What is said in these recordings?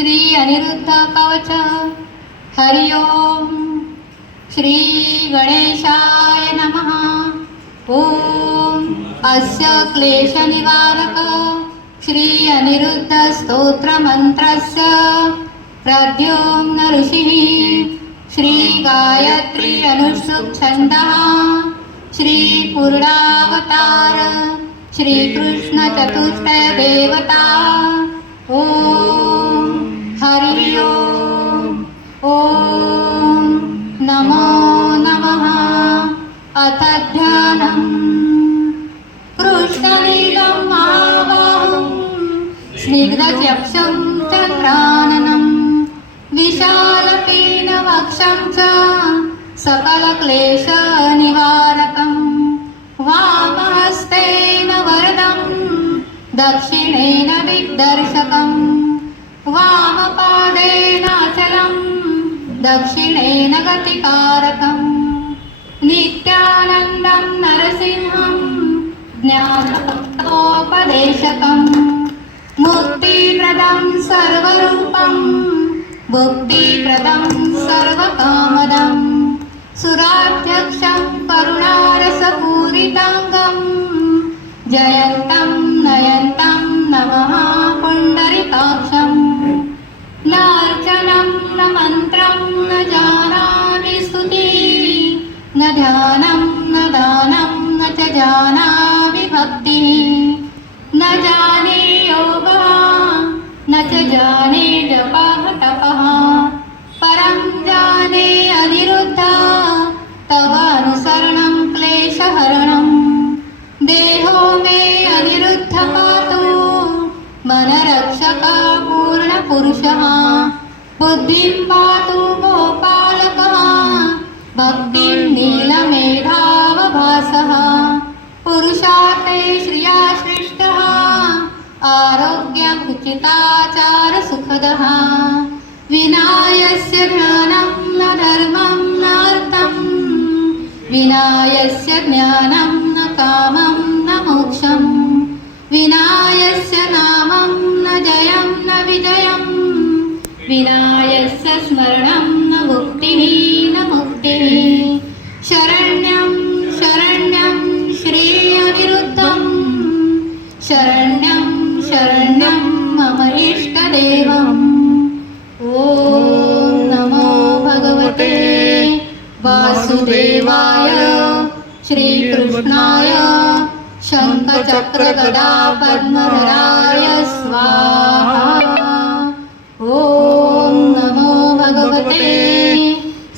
श्री अनिरुद्ध कवच। हरि ओम। श्री गणेशाय नमः। ओम अस्य क्लेश निवारक श्री अनिरुद्ध स्तोत्र मंत्रस्य प्रद्युम्न ऋषिः श्री गायत्री अनुष्टुप छन्दः श्री पूर्णावतार श्री कृष्ण चतुष्टय देवता। ओम हरि ओम। ओम नमो नमः। अथ ध्यानम्। कृष्णनीलं महाबाहुं स्निग्धचक्षुं चन्द्राननं विशालपीनवक्षं च सकलक्लेशनिवारकं वामहस्तेन वरदं दक्षिणेन दिग्दर्शकं वामपादेनाचलं दक्षिणेन गतिकारकं नित्यानन्दं नरसिंहं ज्ञानतत्त्वोपदेशकं मुक्तिप्रदं सर्वरूपं भुक्तिप्रदं सर्वकामदं सुराध्यक्षं करुणारसपूरिताङ्गं जयन्तं नयन्तं नमः पुण्डरीकाक्षं। न अर्चनं न मन्त्रं न जानामि स्तुतिः न ध्यानं न दानं न च जानामि भक्तिः न जाने योगः न च जाने जपः तपः परं जाने अनिरुद्ध तव अनुसरणं क्लेशहरणं। देहो मे अनिरुद्ध पातु मनरक्षकः पूर्णपुरुषः बुद्धिं पातु गोपालकः भक्तिं नीलमेधावभासः पुरुषार्थे श्रिया श्रेष्ठः आरोग्यम् उचिताचारसुखदः विनायस्य ज्ञानं न धर्मं न अर्थं विनायस्य ज्ञानं न कामं न मोक्षं विनायस्य नामं न जयं न विजयं विनायस्य स्मरणं न मुक्तिः न मुक्तिः। शरण्यं शरण्यं श्री अनिरुद्धं शरण्यं शरण्यं मम इष्टदेवम्। ॐ नमो भगवते वासुदेवाय श्रीकृष्णाय शङ्खचक्रगदा पद्मधराय स्वाहा। ॐ नमो भगवते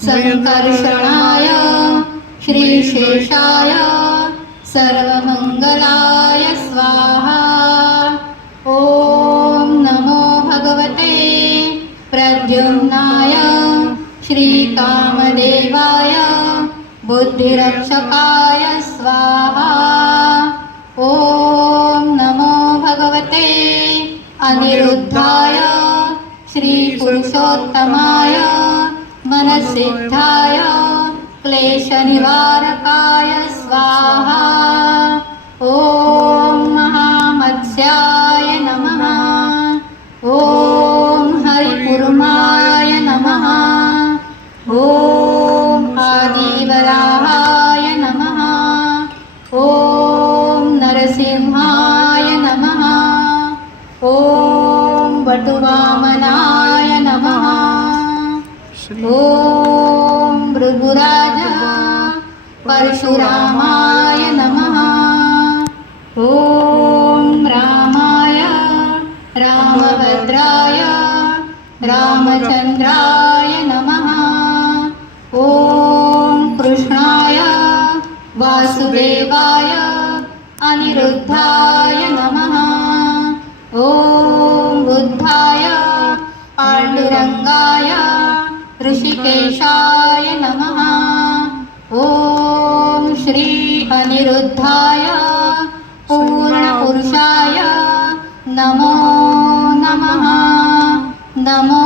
संकर्षणाय श्रीशेषाय सर्वमङ्गलाय स्वाहा। ॐ नमो भगवते प्रद्युम्नाय श्रीकामदेवाय बुद्धिरक्षकाय स्वाहा। ॐ नमो भगवते अनिरुद्धाय श्रीपुरुषोत्तमाय मनसिद्धाय क्लेशनिवारकाय स्वाहा। ॐ महामत्स्याय नमः। ॐ हरिकुर्माय नमः। ॐ आदिवराहाय नमः। ॐ नरसिंहाय नमः। ॐ वटुवामनाय नमः। ॐ भृगुराज परशुरामाय नमः। ॐ रामाय रामभद्राय रामचन्द्राय नमः। ॐ कृष्णाय वासुदेवाय अनिरुद्धाय नमः। ॐ बुद्धाय पाण्डुरङ्गाय ऋषिकेशाय नमः। ॐ श्री अनिरुद्धाय पूर्णपुरुषाय नमो नमः। नमो